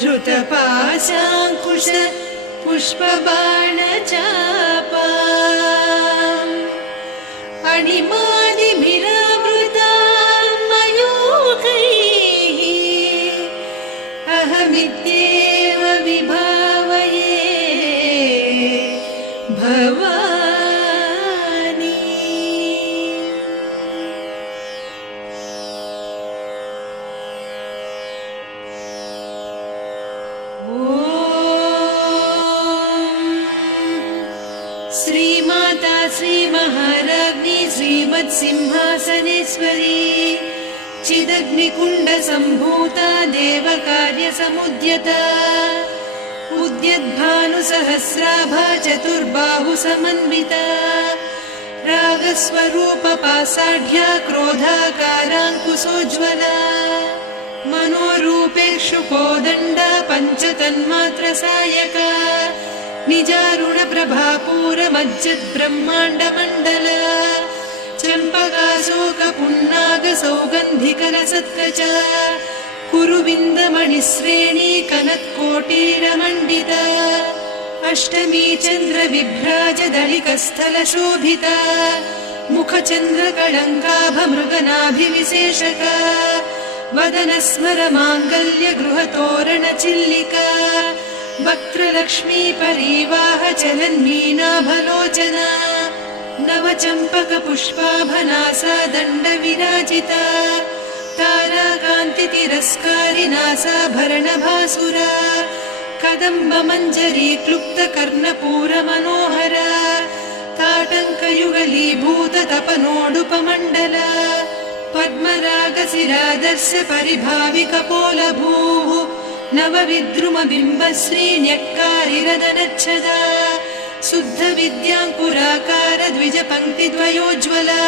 धृतपाशाङ्कुश पुष्पबाणचापा अणिमादिभिरावृता मयूखैः अहमित्येव विभावये भवानी। श्रीमाता श्रीमहाराज्ञी श्रीमत्सिंहासनेश्वरी चिदग्निकुण्डसम्भूता देवकार्यसमुद्यता उद्यद्भानुसहस्राभा चतुर्बाहुसमन्विता रागस्वरूपपासाढ्या क्रोधाकाराङ्कुशोज्ज्वला मनोरूपेषु कोदण्डा पञ्चतन्मात्रसायका निजारुणप्रभापूरमज्जद्ब्रह्माण्डमण्डला चम्पकाशोकपुन्नागसौगन्धिकरसत्कचा कुरुविन्दमणिश्रेणी कनत्कोटीरमण्डिता अष्टमी चन्द्रविभ्राजदलिकस्थलशोभिता मुखचन्द्रकळङ्काभमृगनाभिविशेषका वदनस्मरमाङ्गल्यगृहतोरणचिल्लिका वक्त्रलक्ष्मी परीवाहचलन्मीनाभलोचना नवचम्पकपुष्पाभनासा दण्डविराजिता ताराकान्तितिरस्कारिनासाभरणभासुरा कदम्बमञ्जरी क्लुप्तकर्णपूरमनोहरा ताटङ्कयुगलीभूततपनोडुपमण्डला पद्मरागशिरादर्श परिभाविकपोलभूः नवविद्रुमबिम्बश्रीन्यक्कारिरदनच्छदा शुद्धविद्याङ्कुराकार द्विजपङ्क्तिद्वयोज्ज्वला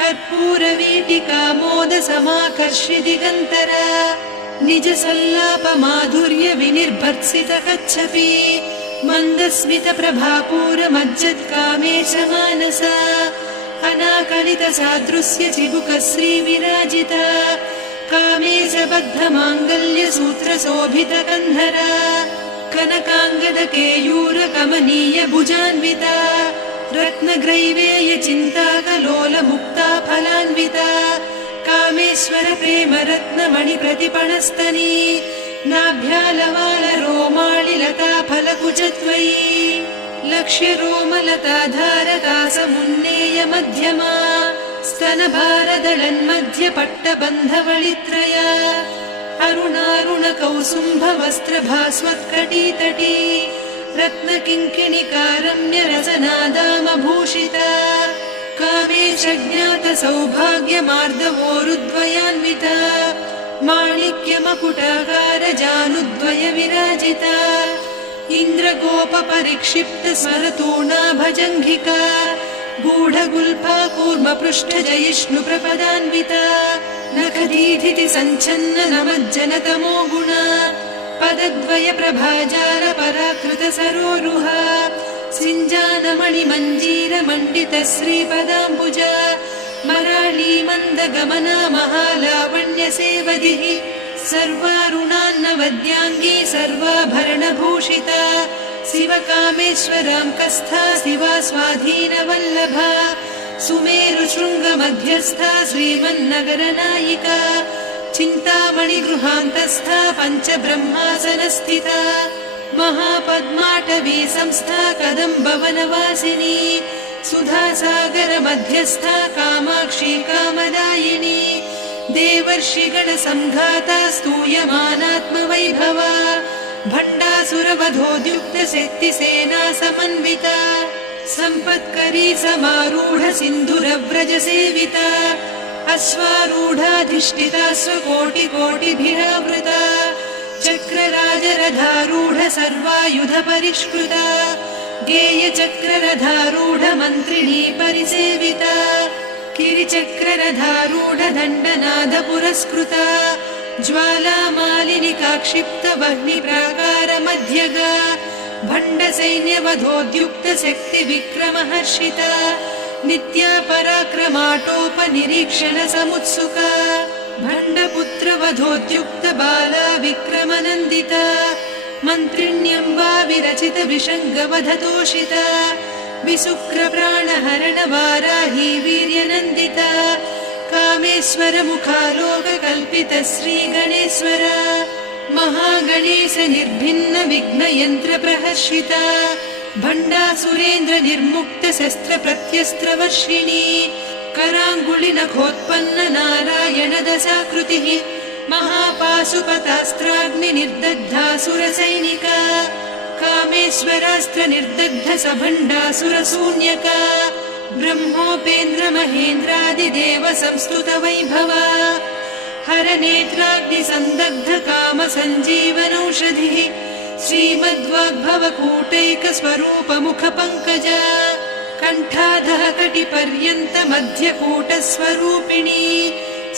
कर्पूरवीटिकामोदसमाकर्षि दिगन्तरा निजसल्लापमाधुर्यविनिर्भर्त्सितकच्छपि मन्दस्मितप्रभापूरमज्जत्कामेशमानसा अनाकलितसादृश्यचिबुकश्रीविराजिता कामेशबद्धमाङ्गल्यसूत्रशोभितकन्धरा कनकाङ्गदकेयूरकमनीयभुजान्विता रत्नग्रैवेयचिन्ताकलोलमुक्ता फलान्विता कामेश्वरप्रेमरत्नमणिप्रतिपणस्तनी नाभ्यालवालरोमालिलता फलकुचत्वयी लक्ष्यरोमलताधारकासमुन्नेयमध्यमा स्तनभारदळन्मध्यपट्टबन्धवळित्रया अरुणारुणकौसुम्भवस्त्रभास्वत्कटीतटी रत्नकिङ्किणिकारम्यरसनादामभूषिता कामेशज्ञातसौभाग्यमार्दवोरुद्वयान्विता माणिक्यमकुटाकारजानुद्वयविराजिता इन्द्रगोपपरिक्षिप्तस्मरतूणाभजङ्घिका गूढगुल्फा कूर्मपृष्ठजयिष्णुप्रपदान्विता नखदीधिति सञ्छन्न नमज्जनतमो गुणा पदद्वयप्रभाजालपराकृतसरोरुहा सिञ्जानमणिमञ्जीरमण्डितश्रीपदाम्बुजा मराळीमन्दगमना महालावण्यसेवधिः सर्वारुणान्नवद्याङ्गी सर्वाभरणभूषिता शिवकामेश्वराङ्कस्था शिवा स्वाधीनवल्लभा सुमेरुशृङ्गमध्यस्था श्रीमन्नगरनायिका चिन्तामणिगृहान्तस्था पञ्चब्रह्मासनस्थिता महापद्माटवी संस्था कदम्बवनवासिनी सुधासागरमध्यस्था कामाक्षी कामदायिनी देवर्षिगणसङ्घाता स्तूयमानात्मवैभवा भण्डासुरवधोद्युक्तशक्तिसेना समन्विता सम्पत्करी समारूढ सिन्धुरव्रजसेविता अश्वारूढाधिष्ठिता स्वकोटिकोटिभिरावृता चक्रराजरथारूढ सर्वायुधपरिष्कृता गेयचक्ररथारूढ मन्त्रिणी परिसेविता किरिचक्ररथारूढ दण्डनाद पुरस्कृता ज्वालामालिनिकाक्षिप्तवह्निप्राकारमध्यगा भण्डसैन्यवधोद्युक्तशक्तिविक्रमहर्षिता नित्या पराक्रमाटोपनिरीक्षणसमुत्सुका भण्डपुत्रवधोद्युक्तबाला विक्रमनन्दिता वन्दिता मन्त्रिण्यम्बा विरचित विषङ्गवधतोषिता विशुक्रप्राणहरणवाराही वीर्यनन्दिता कामेश्वरमुखालोककल्पित श्रीगणेश्वर महागणेश निर्भिन्न विघ्नयन्त्रप्रहर्षिता भण्डासुरेन्द्र निर्मुक्त शस्त्र प्रत्यस्त्रवर्षिणी कराङ्गुलिनखोत्पन्न नारायण दशाकृतिः महापाशुपतास्त्राग्निर्दग्धासुरसैनिका कामेश्वरास्त्र निर्दग्ध सभण्डासुरशून्यका ब्रह्मोपेन्द्र महेन्द्रादिदेव संस्तुत वैभवा हरनेत्राग्निसन्दग्ध काम सञ्जीवनौषधिः श्रीमद्वाग्भवकूटैक स्वरूप मुख पङ्कजा कण्ठाधः कटिपर्यन्त मध्यकूट स्वरूपिणी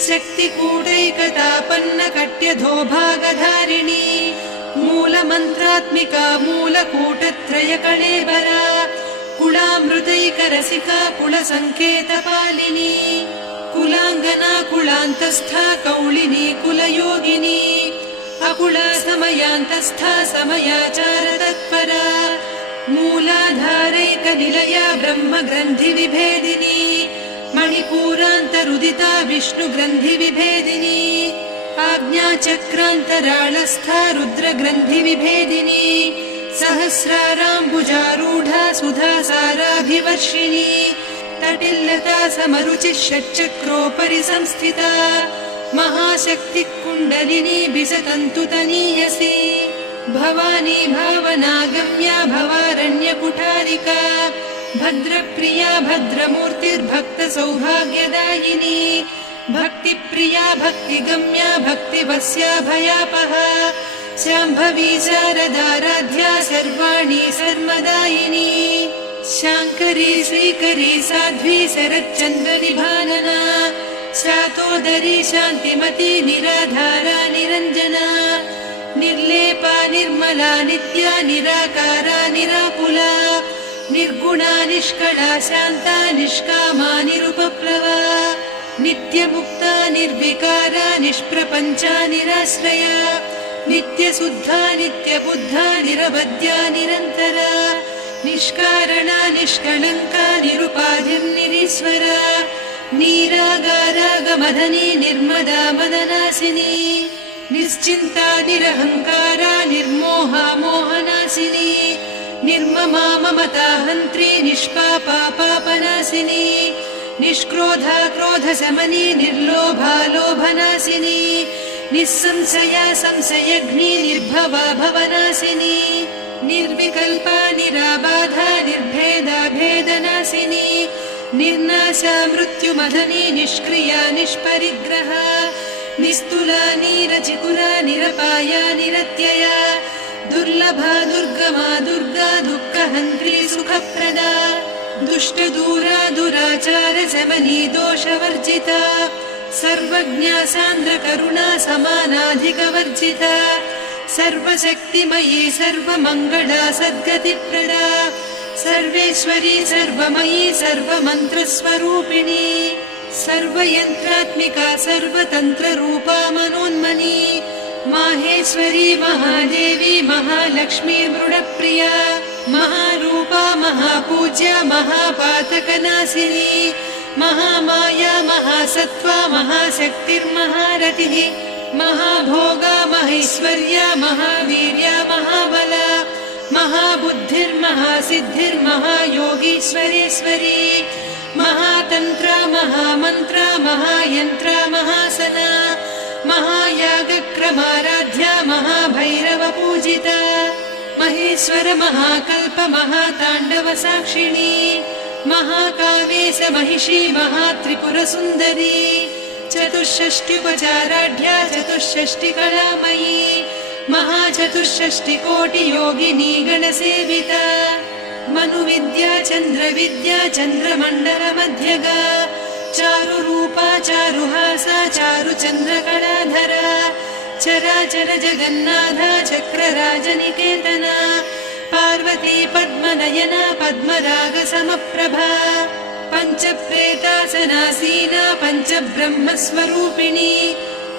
शक्तिकूटैकतापन्न कट्यधोभागधारिणी मूलमन्त्रात्मिका मूलकूटत्रय कळेबरा कुलामृतैकरसिका कुलसङ्केतपालिनी कुलाङ्गना कुलान्तस्था कौलिनी कुलयोगिनी अकुला समयान्तस्था समयाचार तत्परा मूलाधारैकनिलया ब्रह्मग्रन्थिविभेदिनी मणिपूरान्तरुदिता विष्णुग्रन्थिविभेदिनी आज्ञाचक्रान्तराळस्था रुद्रग्रन्थिविभेदिनी सहस्राराम्बुजारूढा सुधासाराभिवर्षिणी तटिल्लता समरुचिः षट्चक्रोपरि संस्थिता महाशक्तिः कुण्डलिनी बिसतन्तुतनीयसी भवानी भावनागम्या भवारण्यकुठारिका भद्रप्रिया भद्रमूर्तिर्भक्त सौभाग्यदायिनी भक्तिप्रिया भक्तिगम्या भक्तिवस्या भयापहा शाम्भवी शारदाराध्या सर्वाणि सर्वदायिनी शाङ्करी श्रीकरी साध्वी शरच्चन्द्रनिभानना शातोदरी शान्तिमती निराधारा निरञ्जना निर्लेपा निर्मला नित्या निराकारा निराकुला निर्गुणा निष्कला शान्ता निष्कामा निरुपप्लवा नित्यमुक्ता निर्विकारा निष्प्रपञ्चा निराश्रया नित्यशुद्धा नित्यबुद्धा निरवद्या निरन्तरा निष्कारणा निष्कलङ्का निरुपाधिर्निरीश्वरा नीरागारागमधनी निर्मदा मदनासिनी निश्चिन्ता निरहङ्कारा निर्मोहा मोहनासिनी निर्ममा ममता हन्त्री निष्पापा पापनासिनी निष्क्रोधा क्रोधशमनी निर्लोभा लोभनासिनी निस्संशया संशयघ्नी निर्भवा भवनासिनी निर्विकल्पा निराबाधा निर्भेदा भेदनासिनी निर्नाशा मृत्युमधनी निष्क्रिया निष्परिग्रहा निस्तुला नीरचिकुला निरपाया निरत्यया दुर्लभा दुर्गमा दुर्गा दुःखहन्त्री सुखप्रदा दुष्टदूरा दुराचार शमनी दोषवर्जिता सर्वज्ञा सान्द्रकरुणा समानाधिकवर्जिता सर्वशक्तिमयी सर्वमङ्गला सद्गतिप्रदा सर्वेश्वरी सर्वमयी सर्वमन्त्रस्वरूपिणी सर्वयन्त्रात्मिका सर्वतन्त्ररूपा मनोन्मनी माहेश्वरी महादेवी महालक्ष्मी मृडप्रिया महारूपा महापूज्या महापातकनाशिनी महामाया महासत्त्वा महाशक्तिर्महारतिः महाभोगा महेश्वर्या महावीर्या महाबला महाबुद्धिर्महासिद्धिर्महायोगीश्वरेश्वरी महातन्त्रा महामन्त्रा महायन्त्रा महासना महायागक्रमाराध्या महाभैरवपूजिता महेश्वर महाकल्प महाताण्डव साक्षिणी महाकावेश महिषी महात्रिपुरसुन्दरी चतुष्षष्ट्युपचाराढ्या चतुष्षष्टिकलामयी महाचतुष्षष्टिकोटियोगिनी गणसेविता मनुविद्या चन्द्रविद्या चन्द्रमण्डलमध्यगा चारुरूपा चारुहासा चारुचन्द्रकलाधरा चराचर जगन्नाथा चक्रराजनिकेतना पार्वती पद्मनयना पद्मरागसमप्रभा पञ्चप्रेतासनासीना पञ्चब्रह्मस्वरूपिणी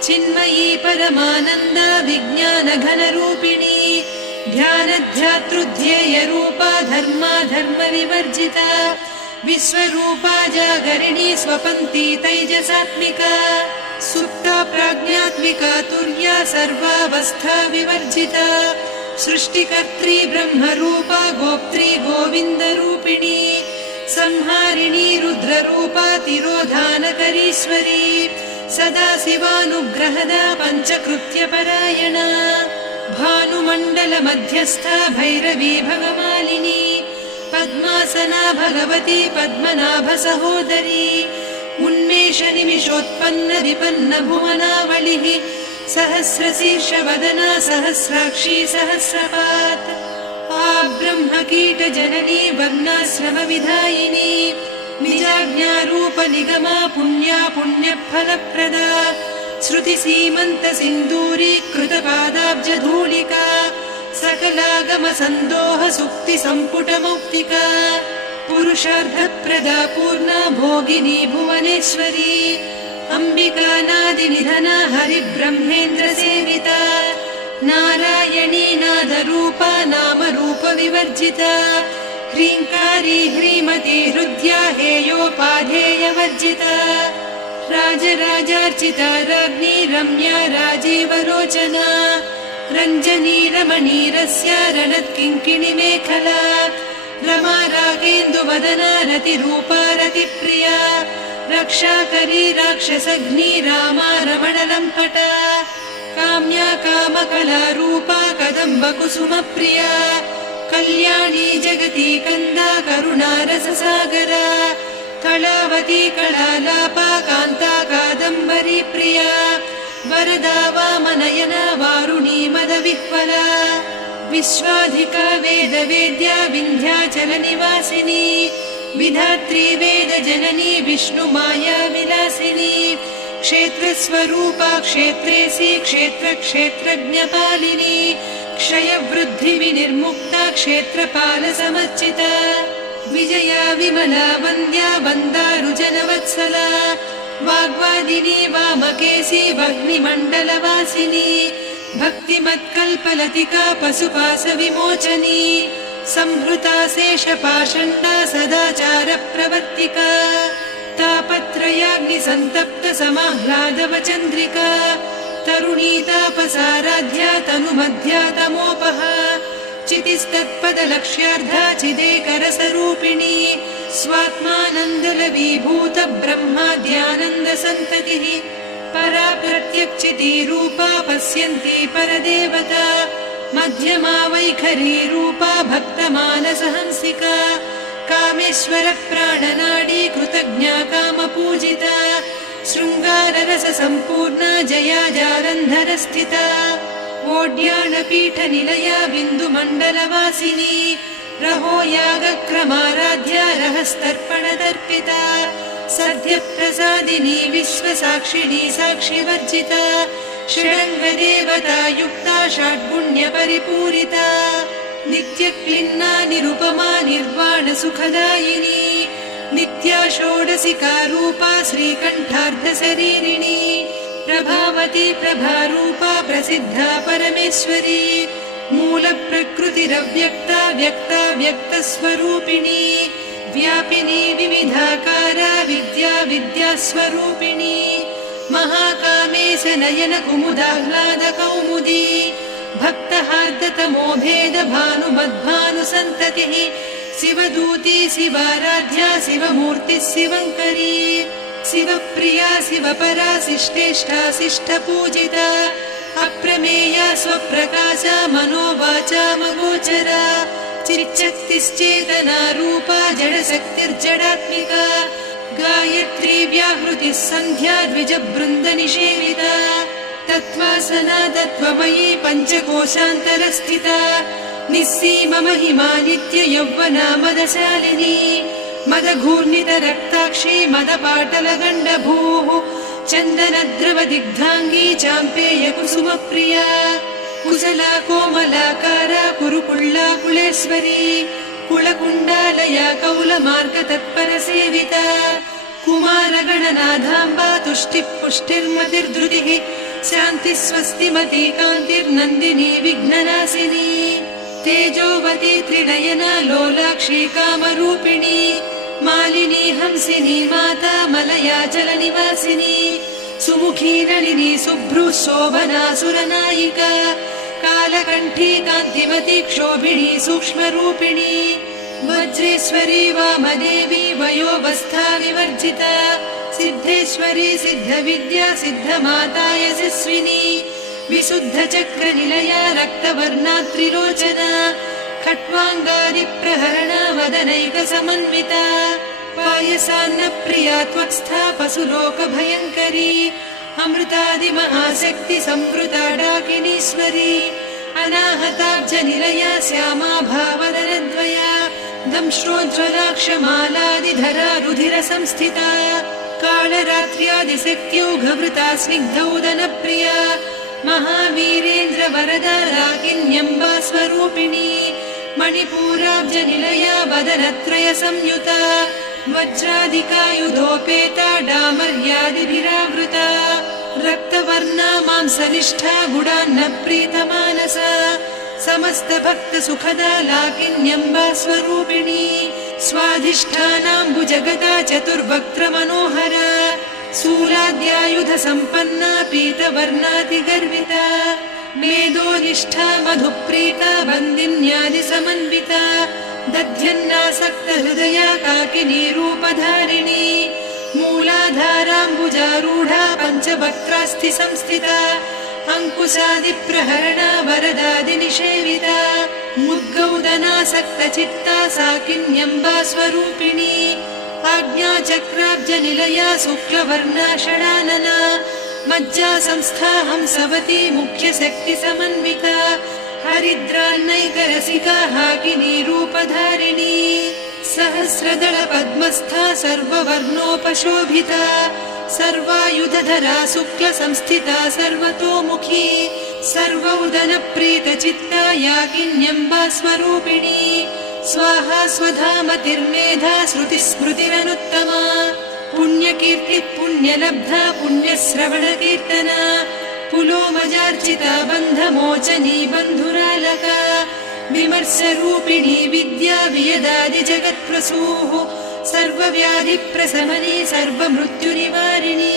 चिन्मयी परमानन्द विज्ञानघनरूपिणी ध्यानध्यातृध्येयरूपा धर्मविवर्जिता विश्वरूपा जागरिणी स्वपन्ती तैजसात्मिका सुप्ता प्राज्ञात्मिका तुर्या सर्वावस्था विवर्जिता सृष्टिकर्त्री ब्रह्मरूपा गोप्त्री गोविन्दरूपिणी संहारिणी रुद्ररूपा तिरोधानकरीश्वरी सदा शिवानुग्रहदा पञ्चकृत्यपरायणा भानुमण्डलमध्यस्था भैरवी भगमालिनी पद्मासना भगवती पद्मनाभसहोदरी उन्मेषनिमिषोत्पन्न विपन्न भुवनावलिः सहस्रशीर्षवदना सहस्राक्षी सहस्रपात् ब्रह्मकीटजननी वर्णाश्रमविधायिनी निजाज्ञारूपनिगमा पुण्या पुण्यफलप्रदा श्रुतिसीमन्तसिन्दूरीकृतपादाब्जधूलिका सकलागमसन्दोह सुक्तिसम्पुटमौक्तिका पुरुषार्थप्रदा पूर्णा भोगिनी भुवनेश्वरी अम्बिकानादिनिधना हरिब्रह्मेन्द्रसेविता नारायणी नादरूपा नामरूपविवर्जिता ह्रीङ्कारी ह्रीमती हृद्या हेयोपाधेयवर्जिता राजराजार्चिता राज्ञी रम्या राजीवलोचना रञ्जनी रमणीरस्या रणत्किङ्किणिमेखला रमा रागेन्दुवदना रतिरूपा रतिप्रिया रक्षाकरी राक्षसघ्नी रामा रमणलम्पटा काम्या कामकलारूपा कदम्बकुसुमप्रिया कल्याणी जगती कन्दा करुणारससागरा कलावती कलालापा कान्ता कादम्बरी प्रिया वरदा वामनयना वारुणी मदविह्वला विश्वाधिका वेदवेद्या विन्ध्याचलनिवासिनी विधात्री वेदजननी विष्णुमाया विलासिनी क्षेत्रस्वरूपा क्षेत्रेसी क्षेत्रक्षेत्रज्ञपालिनी क्षयवृद्धिविनिर्मुक्ता क्षेत्रपालसमर्चिता विजया विमला वन्द्या वन्दारुजनवत्सला वाग्वादिनी वामकेशी वह्निमण्डलवासिनी भक्तिमत्कल्पलतिका पशुपाशविमोचनी संहृता शेषपाषण्डा सदाचारप्रवर्तिका तापत्रयाग्निसन्तप्त समाह्लादवचन्द्रिका तरुणी तापसाराध्या तनुमध्या तमोपहा चितिस्तत्पदलक्ष्यार्धा चिदेकरसरूपिणी स्वात्मानन्दलवीभूत ब्रह्माद्यानन्दसन्ततिः परा प्रत्यक्षितीरूपा पश्यन्ती परदेवता मध्यमा वैखरी रूपा भक्तमानसहंसिका कामेश्वर प्राणनाडी कृतज्ञा कामपूजिता शृङ्गाररससम्पूर्णा जया जालन्धरस्थिता ओड्याणपीठनिलया बिन्दुमण्डलवासिनी रहो यागक्रमाराध्या रहस्तर्पणदर्पिता सद्यप्रसादिनी विश्वसाक्षिणी साक्षिवर्जिता षडङ्गदेवता युक्ता षड्गुण्यपरिपूरिता नित्यक्लिन्ना निरुपमा निर्वाणसुखदायिनी नित्या षोडशिका रूपा श्रीकण्ठार्धशरीरिणी प्रभावती प्रभारूपा प्रसिद्धा परमेश्वरी मूलप्रकृतिरव्यक्ता व्यक्ता व्यक्तस्वरूपिणी व्यापिनी विविधाकारा विद्या विद्यास्वरूपिणी महाकामेश नयन कुमुदाह्लाद कौमुदी भक्तहार्दतमो भेद भानुमद्भानुसन्ततिः शिवदूती शिवाराध्या शिवमूर्तिः शिवङ्करी शिवप्रिया शिवपरा शिष्टेष्टा शिष्टपूजिता अप्रमेया स्वप्रकाशा मनोवाचामगोचरा चिच्चक्तिश्चेतना रूपा जडशक्तिर्जडात्मिका गायत्री व्याहृतिः सन्ध्या द्विजबृन्दनिषेविता तत्त्वासना तत्त्वमयी पञ्चकोशान्तरस्थिता निस्सीममहिमा नित्ययौवना मदशालिनी मदघूर्णितरक्ताक्षी मदपाटलगण्डभूः चन्दनद्रवदिग्धाङ्गी चाम्पेयकुसुमप्रिया कुशला कोमलाकारा कुरुकुळ्ळा कुलेश्वरी कुलकुण्डालया कौलमार्गतत्परसेविता कुमारगणनाथाम्बा तुष्टिः पुष्टिर्मतिर्धृतिः शान्ति स्वस्तिमती कान्तिर्नन्दिनी विघ्ननाशिनी तेजोवती त्रिनयना लोलाक्षी कामरूपिणी मालिनी हंसिनी माता मलया जलनिवासिनी सुमुखी नलिनी शुभ्रुः शोभना सुरनायिका कालकण्ठी कान्तिमती क्षोभिणी सूक्ष्मरूपिणी वज्रेश्वरी वामदेवी वयोवस्था विवर्जिता सिद्धेश्वरी सिद्धविद्या सिद्धमाता यशस्विनी विशुद्धचक्रनिलया रक्तवर्णा त्रिलोचना खट्वाङ्गादिप्रहरणा वदनैकसमन्विता पायसान्नप्रिया त्वक्स्था पशुलोकभयङ्करी अमृतादिमहाशक्ति संवृता डाकिनीश्वरी अनाहताब्जनिलया श्यामा भावदनद्वया दंश्रोज्ज्वलाक्षमालादिधरा रुधिरसंस्थिता कालरात्र्यादिशक्त्योघवृता स्निग्धौदनप्रिया महावीरेन्द्रवरदा राकिन्यम्बा स्वरूपिणी मणिपूराब्जनिलया वदनत्रय संयुता वज्रादिकायुधोपेता डामर्यादिभिरावृता रक्तवर्णा मांसनिष्ठा गुडान्नप्रीतमानसा समस्तभक्तसुखदा लाकिन्यम्बा स्वरूपिणी स्वाधिष्ठानाम्बुजगता चतुर्वक्त्रमनोहरा शूलाद्यायुधसम्पन्ना पीतवर्णातिगर्विता मेधोनिष्ठा मधुप्रीता बन्दिन्यादिसमन्विता दध्यन्नासक्तहृदया काकिनी रूपधारिणी मूलाधाराम्बुजारूढा पञ्चवक्त्रास्ति संस्थिता अङ्कुशादिप्रहरणा वरदादिनिषेविता मुद्गौदनासक्तचित्ता साकिन्यम्बा स्वरूपिणी आज्ञाचक्राब्जनिलया शुक्लवर्णा षडानना मज्जा संस्था हंसवती मुख्यशक्तिसमन्विता हरिद्रान्नैकरसिका हाकिनी रूपधारिणी सहस्रदल पद्मस्था सर्ववर्णोपशोभिता सर्वायुधधरा शुक्लसंस्थिता सर्वतोमुखी सर्वौदनप्रीतचित्ता याकिन्यम्बा स्वरूपिणी स्वाहा स्वधामतिर्मेधा श्रुतिस्मृतिरनुत्तमा पुण्यकीर्तिः पुण्यलब्धा पुण्यश्रवणकीर्तना पुलोमजार्चिता बन्धमोचनी बन्धुरालका विमर्शरूपिणी विद्या वियदादिजगत्प्रसूः सर्वव्याधिप्रशमनी सर्वमृत्युनिवारिणी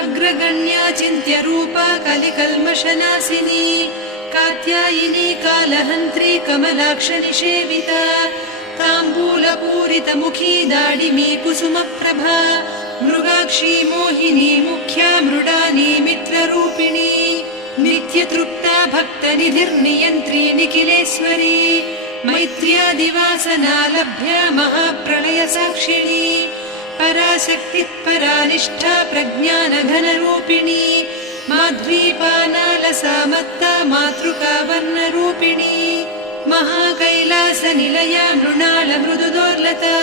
अग्रगण्या चिन्त्यरूपा कलिकल्मषनाशिनी कात्यायिनी कालहन्त्री कमलाक्षनिषेविता ताम्बूलपूरितमुखी दाडिमी कुसुमप्रभा मृगाक्षी मोहिनी मुख्या मृडानी मित्ररूपिणी नित्यतृप्ता भक्तनिधिर्नियन्त्री निखिलेश्वरी मैत्र्यादिवासना लभ्या महाप्रलयसाक्षिणी पराशक्तिः परानिष्ठा प्रज्ञानघनरूपिणी माध्वीपानालसामत्ता मातृका वर्णरूपिणी महाकैलासनिलया मृणालमृदुदोर्लता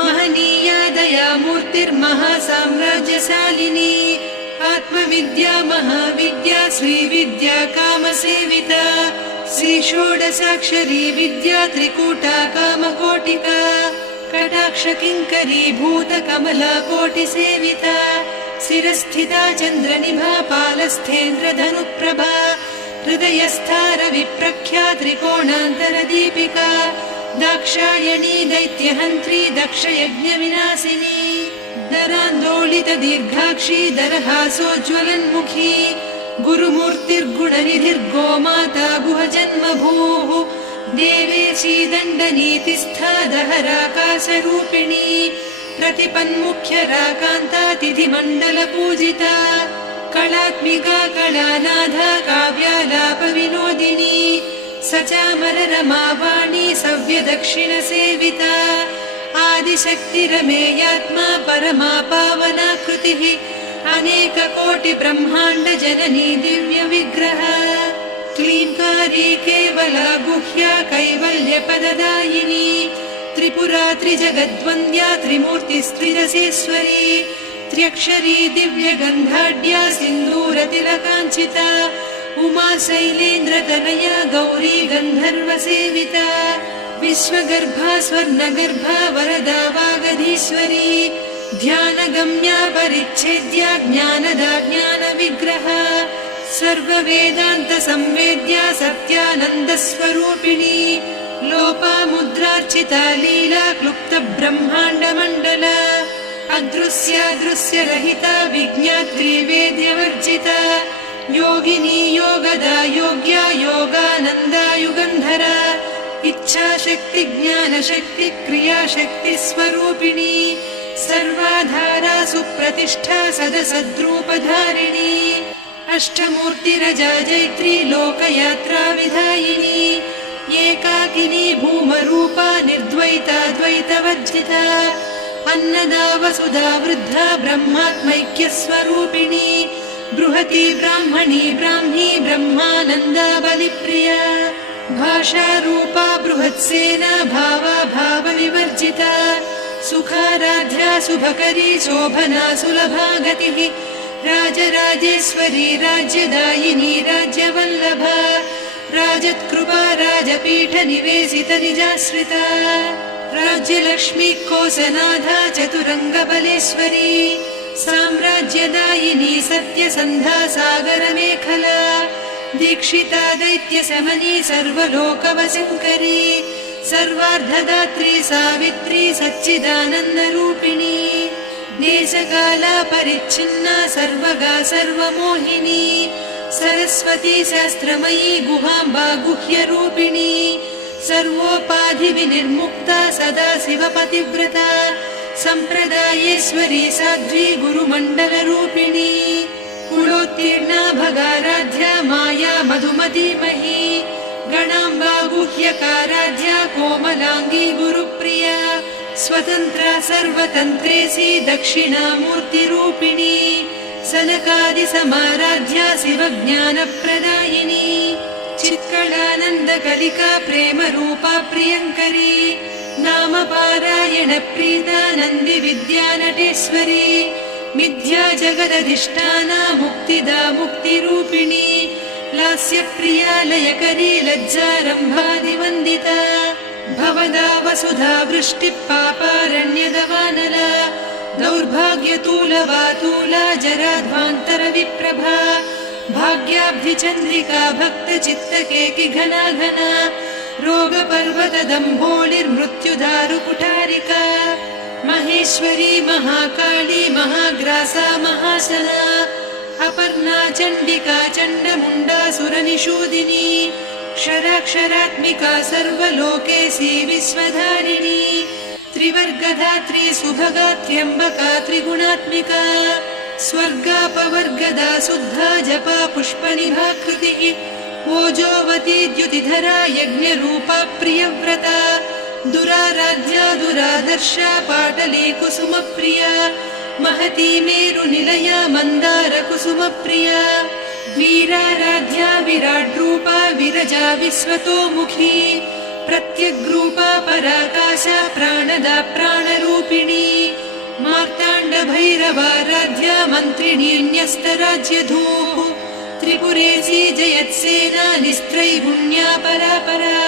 महनीया दयामूर्तिर्महासाम्राज्यशालिनी आत्मविद्या महाविद्या श्रीविद्या कामसेविता श्रीषोडशाक्षरी विद्या त्रिकूटा कामकोटिका कटाक्षकिङ्करी भूतकमला कोटिसेविता शिरस्थिता चन्द्रनिभा पालस्थेन्द्रधनुप्रभा हृदयस्था रविप्रख्या त्रिकोणान्तरदीपिका दाक्षायणी दैत्यहन्त्री दक्षयज्ञविनाशिनी दरान्दोलित दीर्घाक्षी दरहासोज्ज्वलन्मुखी गुरुमूर्तिर्गुणनिधिर्गोमाता गुहजन्मभूः देवेशी दण्डनीतिस्था दहराकाशरूपिणी प्रतिपन्मुख्यराकान्तातिथिमण्डलपूजिता कलात्मिका कलानाथा काव्यालापविनोदिनी सचामररमावाणी सव्यदक्षिणसेविता आदिशक्तिरमेयात्मा परमा पावनाकृतिः अनेककोटिब्रह्माण्डजननी दिव्यविग्रह क्लीङ्कारी केवला गुह्या कैवल्यपददायिनी त्रिपुरा त्रिजगद्वन्द्या त्रिमूर्तिस्त्रिरसेश्वरी त्र्यक्षरी दिव्यगन्धाढ्या सिन्दूरतिलकाञ्चिता उमा शैलेन्द्रतनया गौरी गन्धर्वसेविता विश्वगर्भा स्वर्णगर्भा वरदा वागधीश्वरी ध्यानगम्या परिच्छेद्या ज्ञानदा ज्ञानविग्रह सर्ववेदान्तसंवेद्या सत्यानन्दस्वरूपिणी लोपामुद्रार्चिता लीला क्लुप्तब्रह्माण्डमण्डला अदृश्यादृश्यरहिता विज्ञात्री वेद्यवर्जिता योगिनी योगदा योग्या योगानन्दा युगन्धरा इच्छाशक्ति ज्ञानशक्ति क्रियाशक्ति स्वरूपिणी सर्वाधारा सुप्रतिष्ठा सदसद्रूपधारिणी अष्टमूर्तिरजा जैत्री लोकयात्रा विधायिनी एकाकिनी भूमरूपा निर्द्वैता द्वैतवर्जिता अन्नदा वसुधा वृद्धा ब्रह्मात्मैक्यस्वरूपिणी बृहती ब्राह्मणी ब्राह्मी ब्रह्मानन्दा बलिप्रिया भाषारूपा बृहत्सेना भावा भावविवर्जिता सुखाराध्या शुभकरी शोभना सुलभा गतिः राजराजेश्वरी राज्यदायिनी राज्यवल्लभा राजत्कृपा राजपीठनिवेशित निजाश्रिता राज्यलक्ष्मी कोसनाधा चतुरङ्गबलेश्वरी साम्राज्यदायिनी सत्यसन्धा सागरमेखला दीक्षिता दैत्यशमनी सर्वलोकवशङ्करी सर्वार्धदात्री सावित्री सच्चिदानन्दरूपिणी देशकाला परिच्छिन्ना सर्वगा सर्वमोहिनी सरस्वती शास्त्रमयी गुहाम्बा गुह्यरूपिणी सर्वोपाधिविनिर्मुक्ता सदा शिवपतिव्रता सम्प्रदायेश्वरी साध्वी गुरुमण्डलरूपिणी कुलोत्तीर्णा भगाराध्या माया मधुमतीमही गणाम्बा गुह्यकाराध्या कोमलाङ्गी गुरुप्रिया स्वतन्त्रा सर्वतन्त्रेसी दक्षिणामूर्तिरूपिणी सनकादिसमाराध्या शिवज्ञानप्रदायिनी चित्कलानन्दकलिका प्रेमरूपा प्रियङ्करी नामपारायणप्रीता नन्दिविद्यानटेश्वरी मिथ्या जगदधिष्ठाना मुक्तिदा मुक्तिरूपिणी लास्यप्रिया लयकरी लज्जारम्भादिवन्दिता भवदा वसुधा वृष्टिः पापारण्यदवानला दौर्भाग्यतूलवातूला जराध्वान्तरविप्रभा भाग्याब्धिचन्द्रिका भक्तचित्तकेकि घना घना रोगपर्वतदम्भोलिर्मृत्युदारुकुठारिका महेश्वरी महाकाली महाग्रासा महाशना अपर्णा चण्डिका चण्डमुण्डासुरनिषूदिनी क्षराक्षरात्मिका सर्वलोकेशी विश्वधारिणी त्रिवर्गधात्री सुभगा त्र्यम्बका त्रिगुणात्मिका स्वर्गापवर्गदा शुद्धा जपा पुष्पनिभाकृतिः ओजोवती द्युतिधरा यज्ञरूपा प्रियव्रता दुराराध्या दुरादर्शा पाटली कुसुमप्रिया महती मेरुनिलया मन्दारकुसुमप्रिया वीराराध्या विराड्रूपा विरजा विश्वतोमुखी प्रत्यग्रूपा पराकाशा प्राणदा प्राणरूपिणी मार्ताण्डभैरवाराध्या मन्त्रिणीन्यस्तराज्यधूः त्रिपुरेशी जयत्सेना निस्त्रैगुण्या परापरा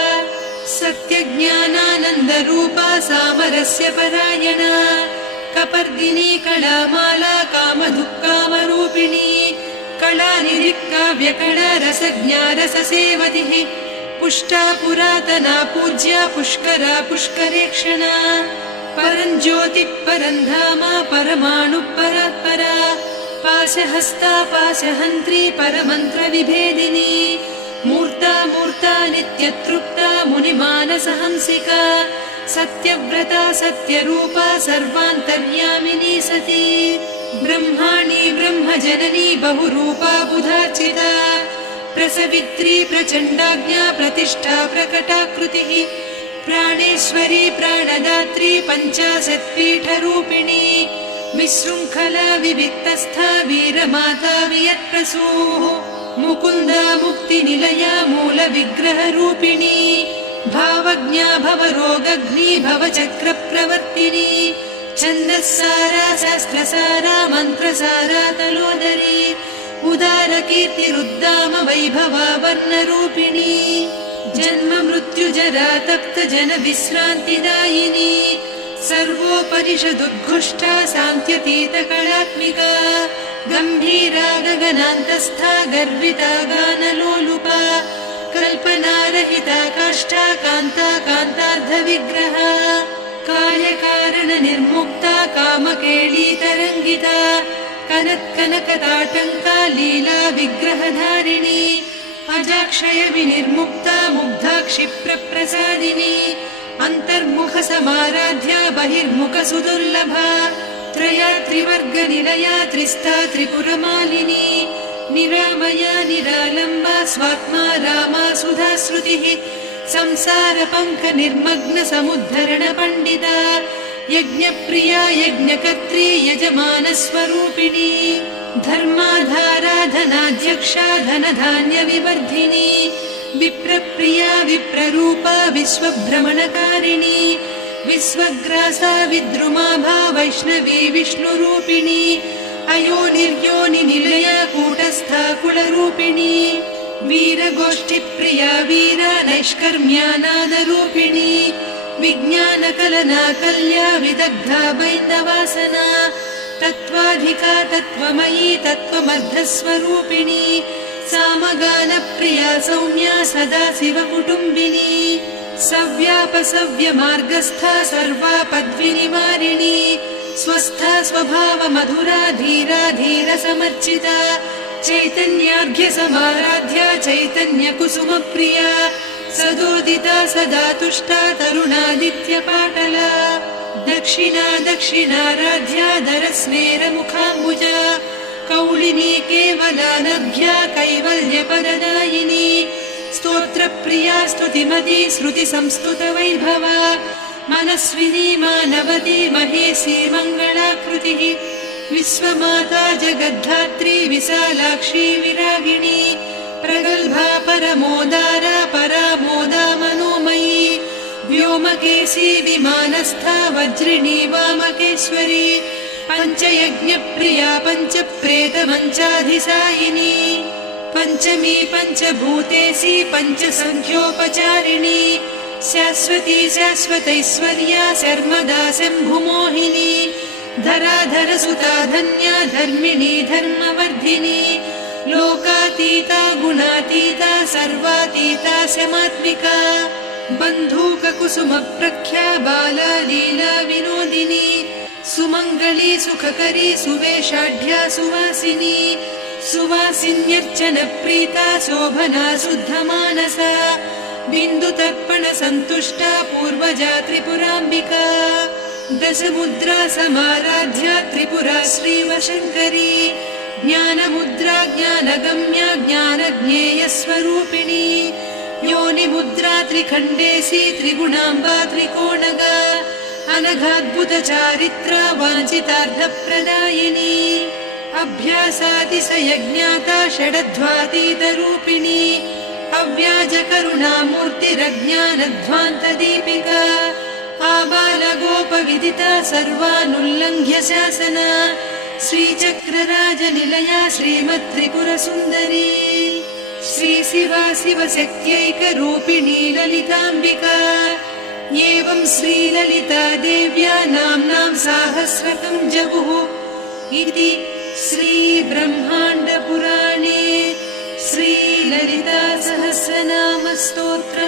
सत्यज्ञानानन्दरूपा सामरस्य परायणा कपर्दिनी कलामाला कामधुक्कामरूपिणी कलानिधिकाव्यकला रसज्ञा रससेवतिः पुष्टा पुरातना पूज्या पुष्करा पुष्करेक्षणा परञ्ज्योतिः परन्धामा परमाणुः परात्परा पाशहस्ता पाशहन्त्री परमन्त्रविभेदिनी मूर्ता मूर्ता नित्यतृप्ता मुनिमानसहंसिका सत्यव्रता सत्यरूपा सर्वान्तर्यामिनी सती ब्रह्माणी ब्रह्मजननी बहुरूपा बुधार्चिता प्रसवित्री प्रचण्डाज्ञा प्रतिष्ठा प्रकटाकृतिः प्राणेश्वरी प्राणदात्री पञ्चाशत्पीठरूपिणी विशृङ्खला विविक्तस्था वीरमाता वियत्प्रसूः मुकुन्दा मुक्तिनिलया मूलविग्रहरूपिणी भावज्ञा भवरोगग्नी भवचक्रप्रवर्तिनी छन्दस्सारा शास्त्रसारा मन्त्रसारा तलोदरी उदारकीर्तिरुद्दाम वैभवा वर्णरूपिणी जन्म मृत्युजरा तप्त जन विश्रान्तिदायिनी सर्वोपनिषदुद्घुष्टा सान्त्यतीतकलात्मिका गम्भीरा गगनान्तस्था गर्विता गानलोलुपा कल्पनारहिता काष्ठा कान्ता कान्तार्धविग्रहा कार्यकारणनिर्मुक्ता कामकेळीतरङ्गिता कनत्कनकताटङ्का लीला विग्रहधारिणी अजाक्षय विनिर्मुक्ता मुग्धा क्षिप्रप्रसादिनी अन्तर्मुखसमाराध्या बहिर्मुखसुदुर्लभा त्रया त्रिवर्गनिलया त्रिस्था त्रिपुरमालिनी निरामया निरालम्बा स्वात्मा रामा सुधाश्रुतिः संसारपङ्कनिर्मग्नसमुद्धरणपण्डिता यज्ञप्रिया यज्ञकर्त्री यजमानस्वरूपिणी धर्माधाराधनाध्यक्षा धनधान्यविवर्धिनी विप्रप्रिया विप्ररूपा विश्वभ्रमणकारिणी विश्वग्रासा विद्रुमाभा वैष्णवी विष्णुरूपिणी अयोनिर्योनिनिलया कूटस्था कुलरूपिणी वीरगोष्ठिप्रिया वीरा नैष्कर्म्यानादरूपिणी विज्ञानकलना कल्या विदग्धा बैन्दवासना तत्त्वाधिका तत्त्वमयी तत्त्वमर्धस्वरूपिणी सामगानप्रिया सौम्या सदा शिवकुटुम्बिनी सव्यापसव्यमार्गस्था सर्वा पद्विनिवारिणी स्वस्था स्वभावमधुरा धीरा धीरसमर्चिता चैतन्यार्घ्यसमाराध्या चैतन्यकुसुमप्रिया सदोदिता सदा तुष्टा तरुणादित्यपाटला दक्षिणा दक्षिणाराध्या दरस्मेरमुखाम्बुजा कौलिनी केवलानघ्या कैवल्यपददायिनी स्तोत्रप्रिया स्तुतिमती श्रुतिसंस्तुतवैभवा मनस्विनी मानवती महेशी मङ्गलाकृतिः विश्वमाता जगद्धात्री विशालाक्षी विरागिणी प्रगल्भा परमोदारा परामोदा मनोमयी व्योमकेशी विमानस्था वज्रिणी वामकेश्वरी पञ्चयज्ञप्रिया पञ्चप्रेतमञ्चाधिसायिनी पञ्चमी पञ्चभूतेशी पञ्चसङ्ख्योपचारिणी शाश्वती शाश्वतैश्वर्या शर्मदा शम्भुमोहिनी धराधरसुता धन्या धर्मिणी धर्मवर्धिनी लोकातीता गुणातीता सर्वातीता शमात्मिका बन्धूककुसुमप्रख्या बाला लीला विनोदिनी सुमङ्गली सुखकरी सुवेशाढ्या सुवासिनी सुवासिन्यर्चनप्रीता शोभना शुद्धमानसा बिन्दुतर्पणसन्तुष्टा पूर्वजा त्रिपुराम्बिका दशमुद्रा समाराध्या त्रिपुरा श्रीवशङ्करी ज्ञानमुद्रा ज्ञानगम्या ज्ञानज्ञेयस्वरूपिणी योनिमुद्रा त्रिखण्डेशी त्रिगुणाम्बा त्रिकोणगा अनघाद्भुतचारित्रा वाञ्छितार्थप्रदायिनी अभ्यासातिशयज्ञाता षडध्वातीतरूपिणी अव्याजकरुणामूर्तिरज्ञानध्वान्तदीपिका आबालगोपविदिता सर्वानुल्लङ्घ्य शासना श्रीचक्रराजनिलया श्रीमत्त्रिपुरसुन्दरी श्रीशिवा शिवशक्त्यैकरूपिणी ललिताम्बिका एवं श्रीललिता देव्या नाम्नां साहस्रकं जगुः इति श्रीब्रह्माण्डपुराणे श्रीललिता सहस्रनामस्तोत्र